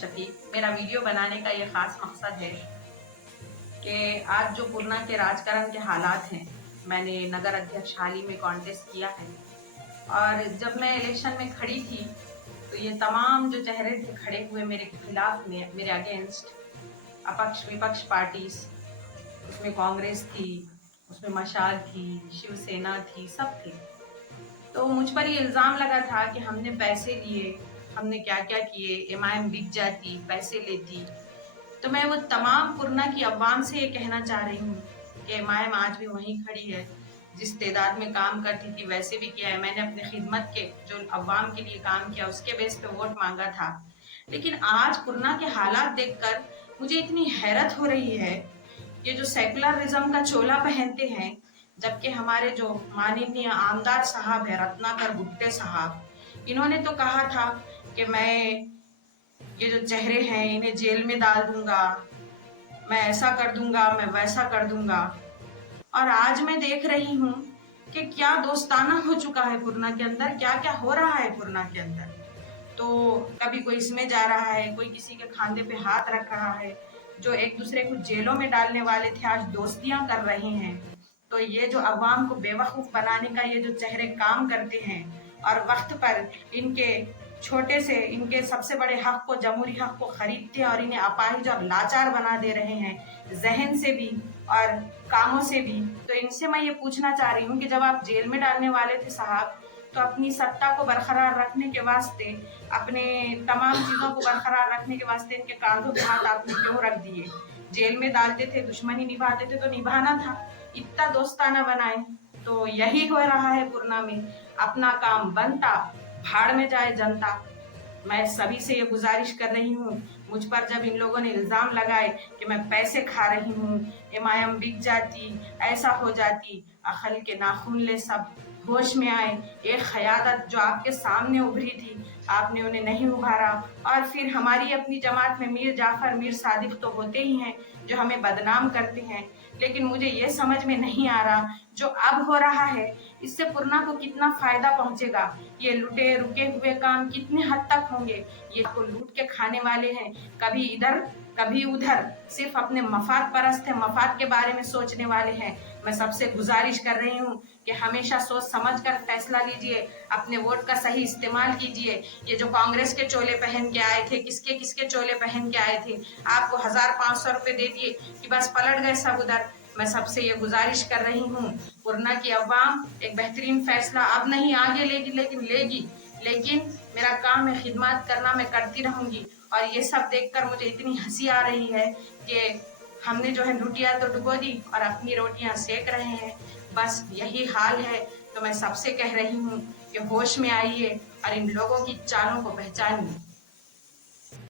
शफीक। मेरा वीडियो बनाने का ये ख़ास मकसद है कि आज जो पूर्णा के राजकारण के हालात हैं, मैंने नगर अध्यक्ष हाल ही में कॉन्टेस्ट किया है और जब मैं इलेक्शन में खड़ी थी तो ये तमाम जो चेहरे थे खड़े हुए मेरे खिलाफ में, मेरे अगेंस्ट, अपक्ष विपक्ष पार्टीज, उसमें कांग्रेस थी, उसमें मशाल थी, शिवसेना थी, सब थे। तो मुझ पर ये इल्ज़ाम लगा था कि हमने पैसे लिए, हमने क्या क्या किए, एमआईएम बिक जाती, पैसे लेती। तो मैं वो तमाम पूर्णा की अवाम से ये कहना चाह रही हूँ कि एमआईएम आज भी वहीं खड़ी है, जिस तादाद में काम करती थी वैसे भी किया है। मैंने अपने खिदमत के जो अवाम के लिए काम किया उसके बेस पे वोट मांगा था। लेकिन आज पूर्णा के हालात देखकर मुझे इतनी हैरत हो रही है, ये जो सेकुलरिज्म का चोला पहनते हैं, जबकि हमारे जो माननीय आमदार साहब है रत्नाकर गुट्टे साहब, इन्होंने तो कहा था कि मैं ये जो चेहरे हैं इन्हें जेल में डाल दूंगा, मैं ऐसा कर दूंगा, मैं वैसा कर दूंगा। और आज मैं देख रही हूँ कि क्या दोस्ताना हो चुका है पूर्णा के अंदर, क्या क्या हो रहा है पूर्णा के अंदर। तो कभी कोई इसमें जा रहा है, कोई किसी के खांधे पे हाथ रख रहा है, जो एक दूसरे को जेलों में डालने वाले थे आज दोस्तियां कर रहे हैं। तो ये जो अवाम को बेवकूफ बनाने का ये जो चेहरे काम करते हैं और वक्त पर इनके छोटे से इनके सबसे बड़े हक को, जमहूरी हक को खरीदते और इन्हें अपाहिज और लाचार बना दे रहे हैं, जहन से भी और कामों से भी। तो इनसे मैं ये पूछना चाह रही हूँ कि जब आप जेल में डालने वाले थे साहब, तो अपनी सत्ता को बरकरार रखने के वास्ते, अपने तमाम चीजों को बरकरार रखने के वास्ते इनके कांधों पे हाथ आपने क्यों रख दिए? जेल में डालते थे, दुश्मनी निभाते थे तो निभाना था, इतना दोस्ताना बनाए। तो यही हो रहा है पूर्णा में, अपना काम बनता, भाड़ में जाए जनता। मैं सभी से ये गुजारिश कर रही हूँ, मुझ पर जब इन लोगों ने इल्जाम लगाए कि मैं पैसे खा रही हूँ, एमआईएम बिक जाती, ऐसा हो जाती, अकल के नाखून ले सब होश में आए। एक क़यादत जो आपके सामने उभरी थी, आपने उन्हें नहीं उभारा। और फिर हमारी अपनी जमात में मीर जाफर, मीर सादिक तो होते ही हैं जो हमें बदनाम करते हैं। लेकिन मुझे ये समझ में नहीं आ रहा जो अब हो रहा है इससे पूर्णा को कितना फायदा पहुंचेगा, ये लुटे रुके हुए काम कितने हद तक होंगे। ये को लूट के खाने वाले हैं, कभी इधर कभी उधर, सिर्फ अपने मफाद परस्त है, मफाद के बारे में सोचने वाले हैं। मैं सबसे गुजारिश कर रही हूँ कि हमेशा सोच समझ कर फैसला लीजिए, अपने वोट का सही इस्तेमाल कीजिए। ये जो कांग्रेस के चोले पहन के आए थे, किसके किसके चोले पहन के आए थे, आपको 1500 रुपए दे दिए कि बस पलट गए सब उधर। मैं सबसे ये गुजारिश कर रही हूँ, पूर्णा की अवाम एक बेहतरीन फैसला अब नहीं आगे लेगी, लेकिन लेगी। लेकिन मेरा काम है खिदमत करना, मैं करती रहूंगी। और ये सब देखकर मुझे इतनी हंसी आ रही है कि हमने जो है रोटियां तो डुबो दी और अपनी रोटियां सेक रहे हैं, बस यही हाल है। तो मैं सबसे कह रही हूँ कि होश में आइए और इन लोगों की चालों को पहचानिए।